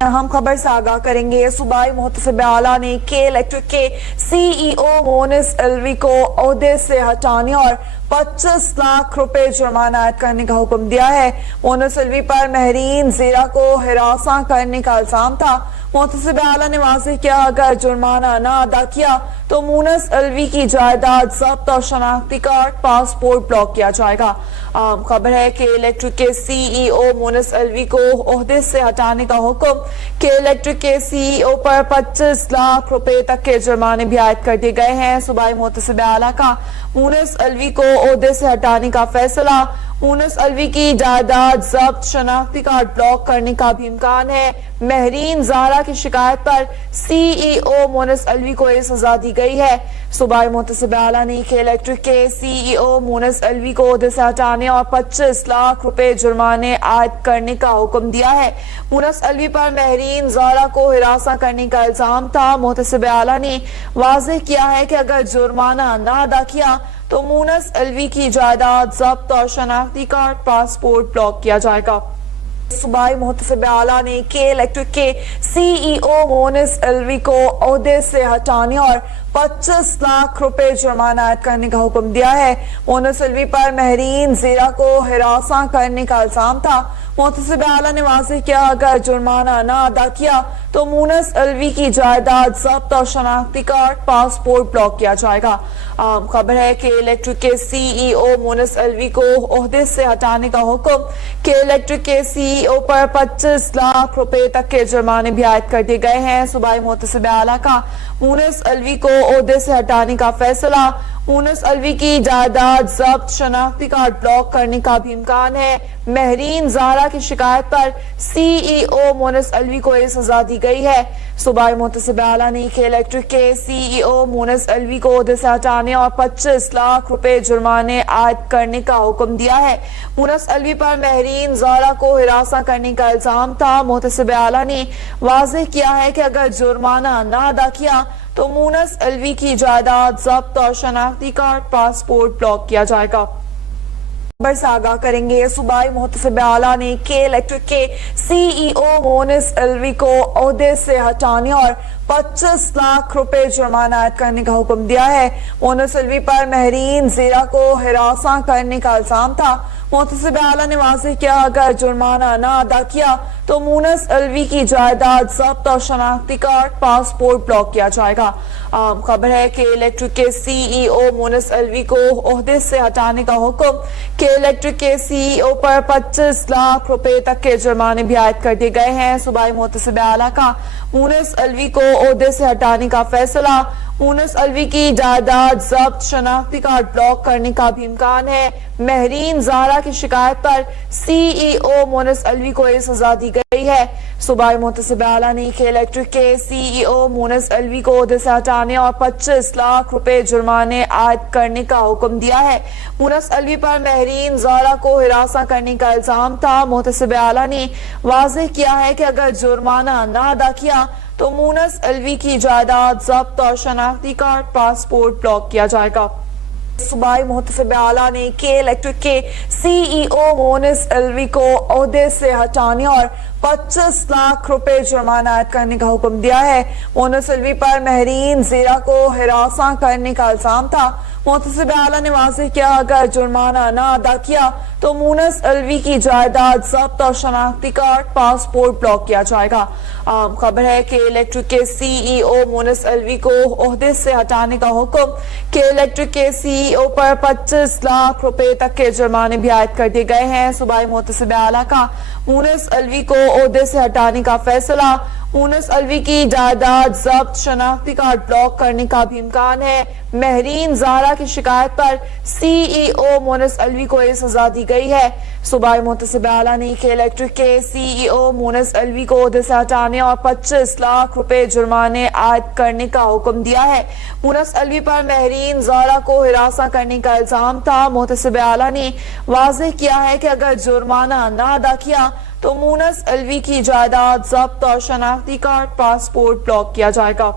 अहम खबर से आगाह करेंगे। सूबाई मुहतसिब आला ने के इलेक्ट्रिक के सीईओ मोनिस अलवी को ओहदे से हटाने और 25 लाख रुपए जुर्माना आयद करने का हुक्म दिया है। मोनिस अलवी पर महरीन जीरा को हिरासा करने का इल्जाम था। मुहतसिब आला ने वाज़ेह किया, अगर जुर्माना न अदा किया तो मोनिस अलवी की जायदाद जब्त और शनाख्ती कार्ड पासपोर्ट ब्लॉक किया जाएगा। आम खबर है कि इलेक्ट्रिक के सीईओ मोनिस अलवी को ओहदे से हटाने का हुक्म के इलेक्ट्रिक के सीईओ पर 25 लाख रुपए तक के जुर्माने भी आयद कर दिए गए हैं। सूबाई मुहतसिब आला का मोनिस अलवी को ओहदे से हटाने का फैसला, मोनिस अलवी की जायदाद जब्त, शनाख्ती कार्ड ब्लॉक करने का भी इम्कान है। महरीन ज़ारा की शिकायत पर सीईओ मोनिस अलवी को यह सजा दी गई है। सूबाई मुहतसिब आला ने के इलेक्ट्रिक के सीईओ मोनिस अलवी को ओहदे से हटाने और 25 लाख रुपए जुर्माने आयद करने का हुक्म दिया है। मोनिस अलवी पर महरीन ज़ारा को हिरासा करने का इल्जाम था। मुहतसिब आला ने वाज़ेह किया है कि अगर जुर्माना न अदा किया तो मोनिस अलवी की जायदाद जब्त और शनाख्ती कार्ड पासपोर्ट ब्लॉक किया जाएगा। सूबाई मुहतसिब आला ने के इलेक्ट्रिक के सीईओ मोनिस अलवी को ओहदे से हटाने और 25 लाख रुपए जुर्माना आयद करने का हुक्म दिया है। मोनिस अलवी पर महरीन जीरा को हिरासा करने का इल्जाम था। मुहतसिब आला ने वाज़ेह किया, अगर जुर्माना न अदा किया तो मोनिस अलवी की जायदाद जब्त और शनाख्ती कार्ड पासपोर्ट ब्लॉक किया जाएगा। आम खबर है कि इलेक्ट्रिक के सीईओ मोनिस अलवी को ओहदे से हटाने का हुक्म के इलेक्ट्रिक के सीईओ पर 25 लाख रुपए तक के जुर्माने भी आयद कर दिए गए हैं। सूबाई मुहतसिब आला का मोनिस अलवी को ओहदे से हटाने का फैसला, मोनिस अलवी की जायदाद जब्त, शनाख्ती कार्ड ब्लॉक करने का भी इम्कान है। महरीन ज़ारा की शिकायत पर सीईओ मोनिस अलवी को यह सजा दी गई है। सूबाई मुहतसिब आला ने के इलेक्ट्रिक के सीईओ मोनिस अलवी को ओहदे से हटाने और 25 लाख रुपए जुर्माने आयद करने का हुक्म दिया है। मोनिस अलवी पर महरीन ज़ारा को हिरासा करने का इल्जाम था। मुहतसिब आला ने वाज़ेह किया है कि अगर जुर्माना न अदा किया तो मोनिस अलवी की जायदाद जब्त और शनाख्ती कार्ड पासपोर्ट ब्लॉक किया जाएगा। खबर से आगाह करेंगे। सूबाई मुहतसिब आला ने के इलेक्ट्रिक के सीईओ मोनिस अलवी को ओहदे से हटाने और 25 लाख रुपए जुर्माना आयद करने का हुक्म दिया है। मोनिस अलवी पर महरीन जीरा को हिरासा करने का इल्जाम था। मुहतसिब आला ने वाज़ेह किया, अगर जुर्माना न अदा किया तो मोनिस अलवी की जायदाद जब्त और शनाख्ती कार्ड पासपोर्ट ब्लॉक किया जाएगा। आम खबर है कि इलेक्ट्रिक के सीईओ मोनिस अलवी को ओहदे से हटाने का हुक्म के इलेक्ट्रिक के सीईओ पर 25 लाख रुपए तक के जुर्माने भी आयद कर दिए गए हैं। सूबाई मुहतसिब आला का मोनिस अलवी को ओहदे से हटाने का फैसला, मोनिस अलवी की जायदाद जब्त, शनाख्ती कार्ड ब्लॉक करने का भी इम्कान है। महरीन ज़ारा की शिकायत पर सीईओ मोनिस अलवी को यह सजा दी गई है। सूबाई मुहतसिब आला ने के इलेक्ट्रिक के सीईओ मोनिस अलवी को ओहदे से हटाने और 25 लाख रुपए जुर्माने आयद करने का हुक्म दिया है। मोनिस अलवी पर महरीन ज़ारा को हिरासा करने का इल्जाम था। मुहतसिब आला ने वाज़ेह किया है कि अगर जुर्माना न अदा किया तो मोनिस अलवी की जायदाद जब्त और शनाख्ती कार्ड पासपोर्ट ब्लॉक किया जाएगा। सूबाई मुहतसिब आला ने के इलेक्ट्रिक के सीईओ मोनिस अलवी को ओहदे से हटाने और 25 लाख रुपए जुर्माना आयद करने का हुक्म दिया है। मोनिस अलवी पर महरीन जीरा को हिरासा करने का इल्जाम था। मुहतसिब आला ने वाज़ेह किया, अगर जुर्माना न अदा किया तो मोनिस अलवी की जायदाद जब्त और शनाख्ती कार्ड पासपोर्ट ब्लॉक किया जाएगा। आम खबर है कि इलेक्ट्रिक के सीईओ मोनिस अलवी को ओहदे से हटाने का हुक्म के इलेक्ट्रिक के सीईओ पर 25 लाख रुपए तक के जुर्माने भी आयद कर दिए गए हैं। सूबाई मुहतसिब आला का मोनिस अलवी को ओहदे से हटाने का फैसला, मोनिस अलवी की जायदाद जब्त, शनाख्ती कार्ड ब्लॉक करने का भी इम्कान है। महरीन ज़ारा की शिकायत पर सीईओ मोनिस अलवी को यह सजा दी गई है। सूबाई मुहतसिब आला ने के इलेक्ट्रिक के सीईओ मोनिस अलवी को ओहदे से हटाने और 25 लाख रुपए जुर्माने आयद करने का हुक्म दिया है। मोनिस अलवी पर महरीन ज़ारा को हिरासा करने का इल्जाम था। मुहतसिब आला ने वाज़ेह किया है कि अगर जुर्माना न अदा किया तो मोनिस अलवी की जायदाद जब्त और शनाख्ती कार्ड पासपोर्ट ब्लॉक किया जाएगा।